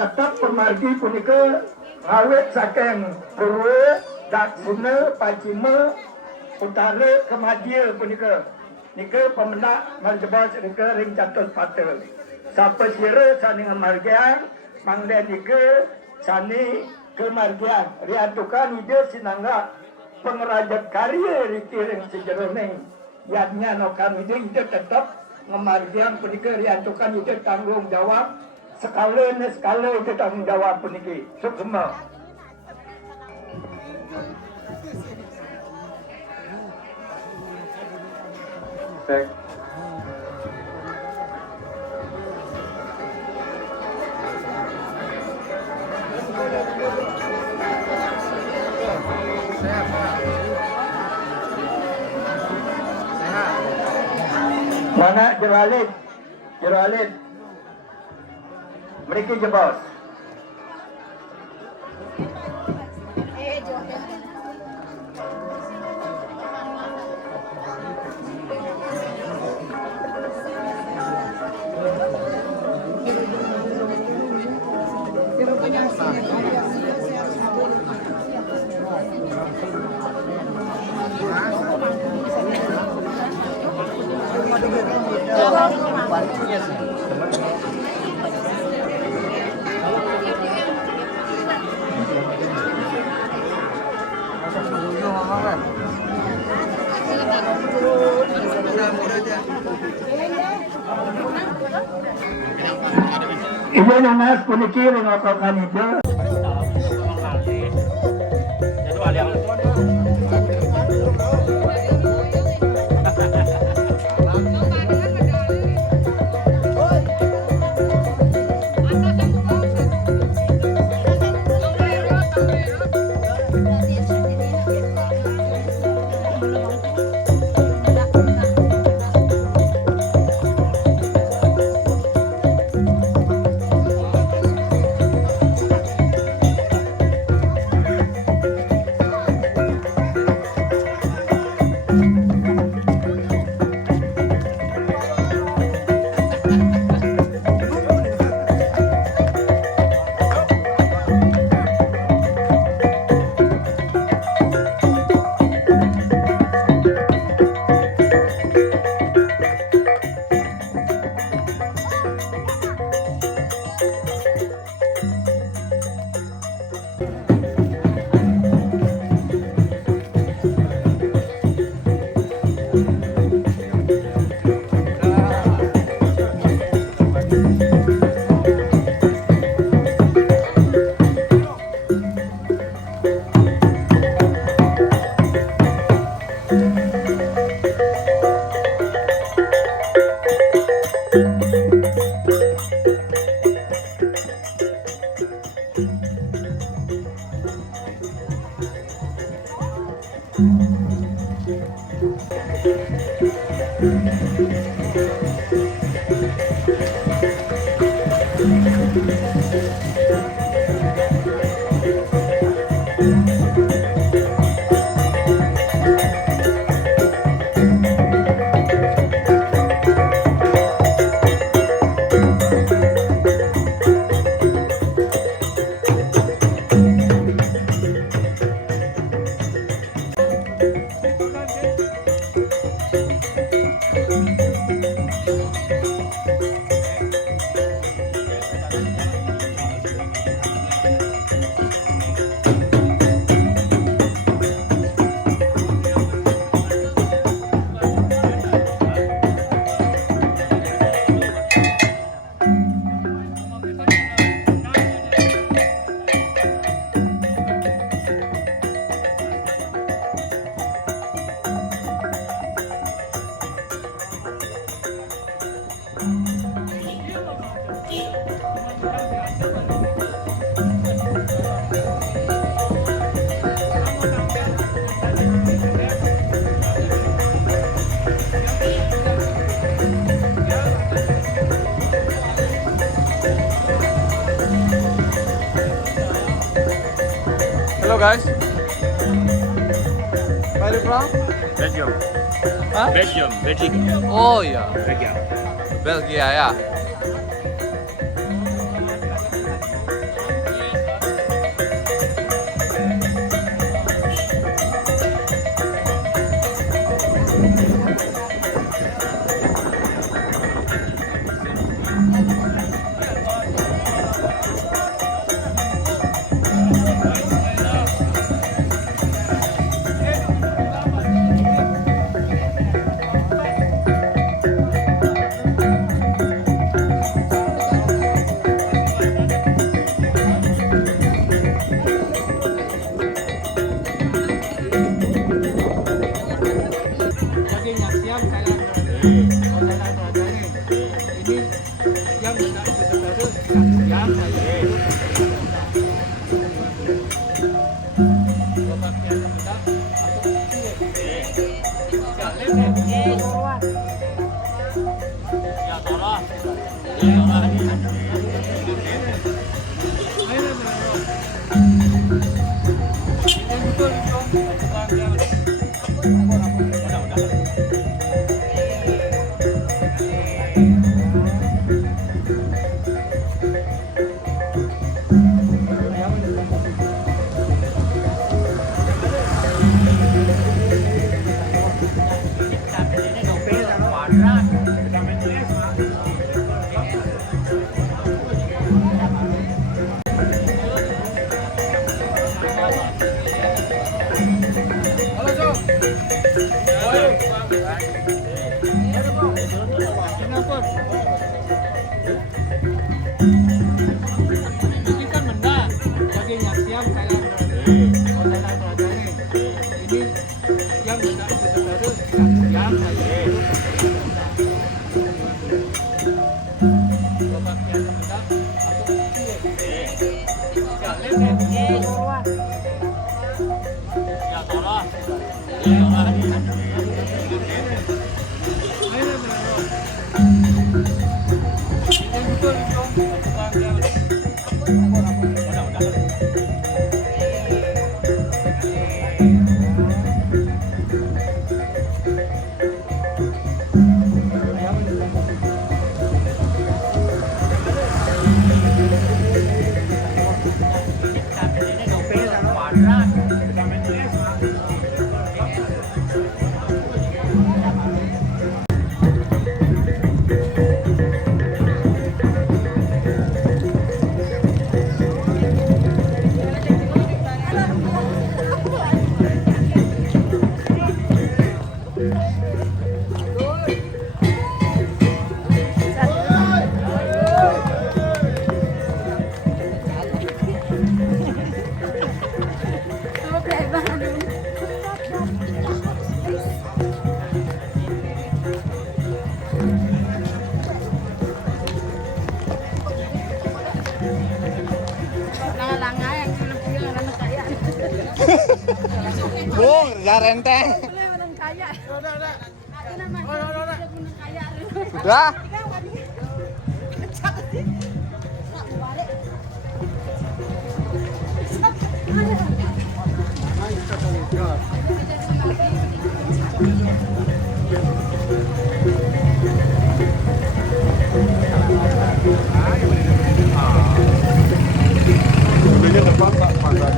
tetap pemargi punika ngawit saking Purwo, Daksina, Pacima, Utara, Kemadya punika. Nika pemenang menjebas nika ring catur patel. Sapa sira sani ngamargian, mangda nika sani kemargian. Riatukan ide sinangga pengerajat karya riki ring sejeroning. Yadnya no kami ide tetap ngamargian punika riatukan ide tanggung jawab. Sekali itu tanggung jawab puniki. Sukma. Cek. Mana Jeralid. Mereka je bos. Ibu yang mas puniki mengokokan itu. guys. Where are you from? Belgium. Hah? Belgium. Belgium. Oh iya, Belgium. Belgia ya. Bung, jangan renteng. Udah. Mobilnya depan Pak, masanya.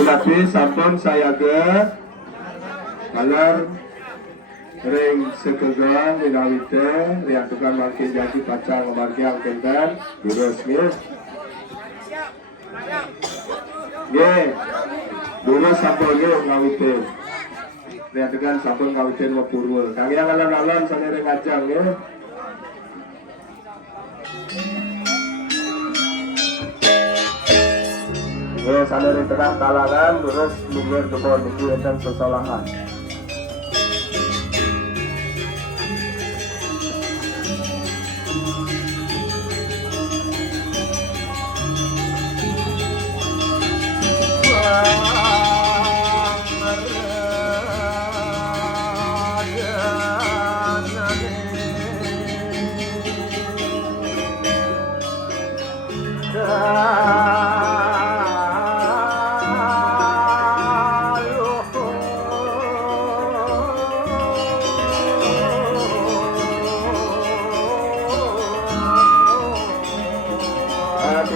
Tetapi sampun saya ke kalar ring sekegan dinawite yang tukang makin jadi pacang margi angkenkan lurus nggih. Nggih. Lurus sampun nggih ngawite. Lihat dengan sampun ngawiten wa purwul. Kang yang alon-alon sanere ngajang nggih. Ya, sanere tengah kalangan lurus lumer kebon iki enten sesolahan.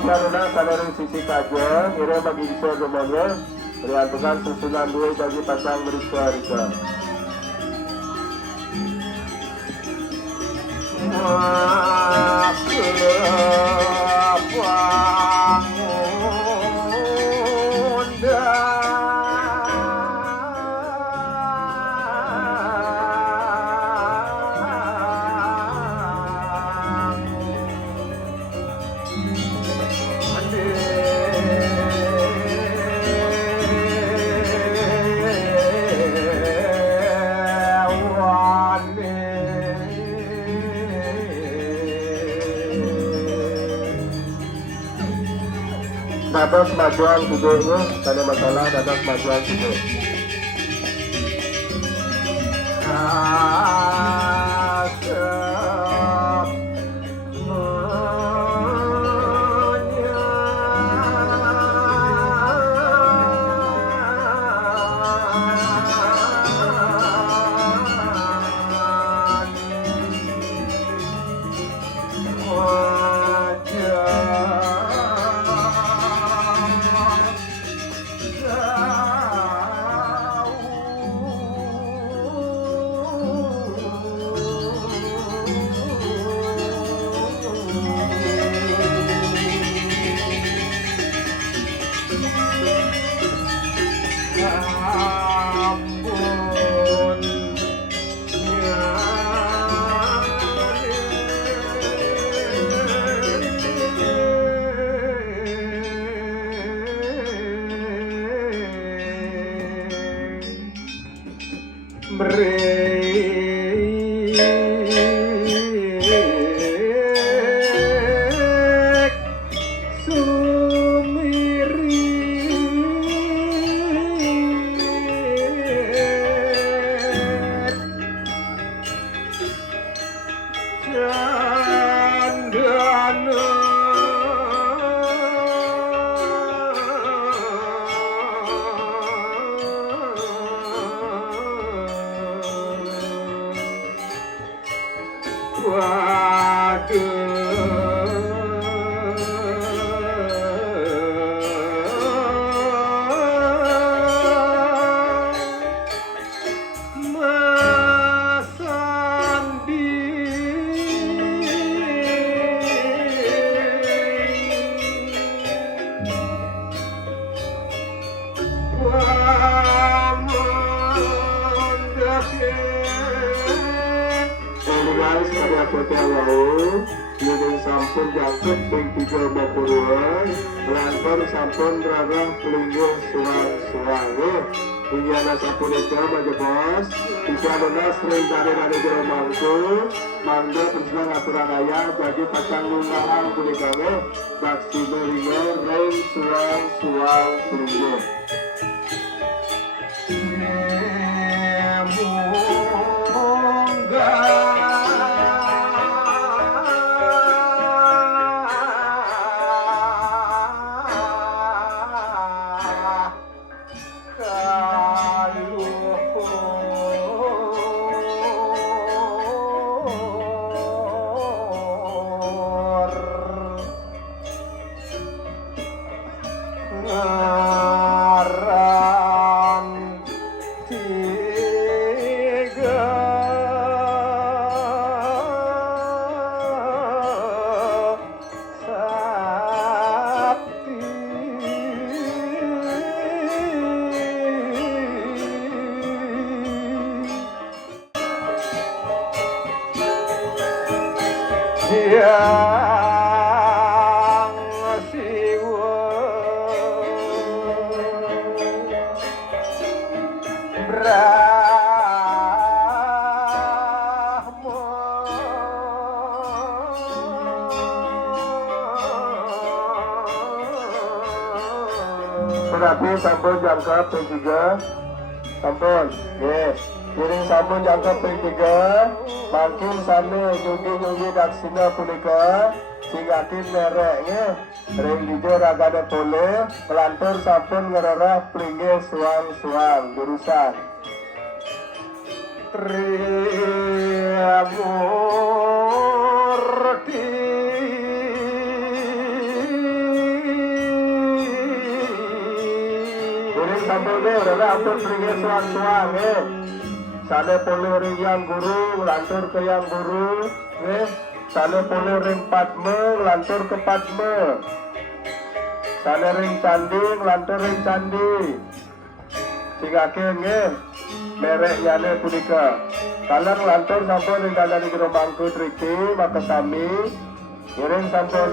Karena sadar sisi kaja, kira bagi bisa semuanya terlihatkan susunan dua bagi pasang berikut-ikut. Dapat kemajuan hidupnya, ada masalah dapat kemajuan hidup. Sampun jatuh ping 3 bapuruan lantar sampun rarah pelingguh suang-suang hingga sampun itu maju bos bisa lunas sering dari jauh mangku mangga teruslah aturan ayah bagi pasang lungahan kulikannya baksi belingo ring suang-suang pelingguh Arah Hyang Siwa Berarti sampun jangkep P3 sampun yes. Kiring sampun jangkep P3 makin sami nyugi daksina punika singakin mereknya ring lijo ragada boleh melantur sampun ngererah plinggih suang-suang jurusan Triyamurti kiring sampun ngererah ampun plinggih suang-suang Sale pole ring yang guru, lantur ke yang guru, Sale pole ring padme, lantur ke padme. Sale ring candi, lantur ring candi. Singake merek yane punika. Kalang lantur sampun ring dandani gerobangku triki, maka sami kiring sampun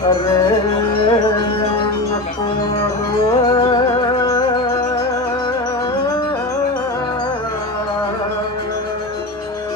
Re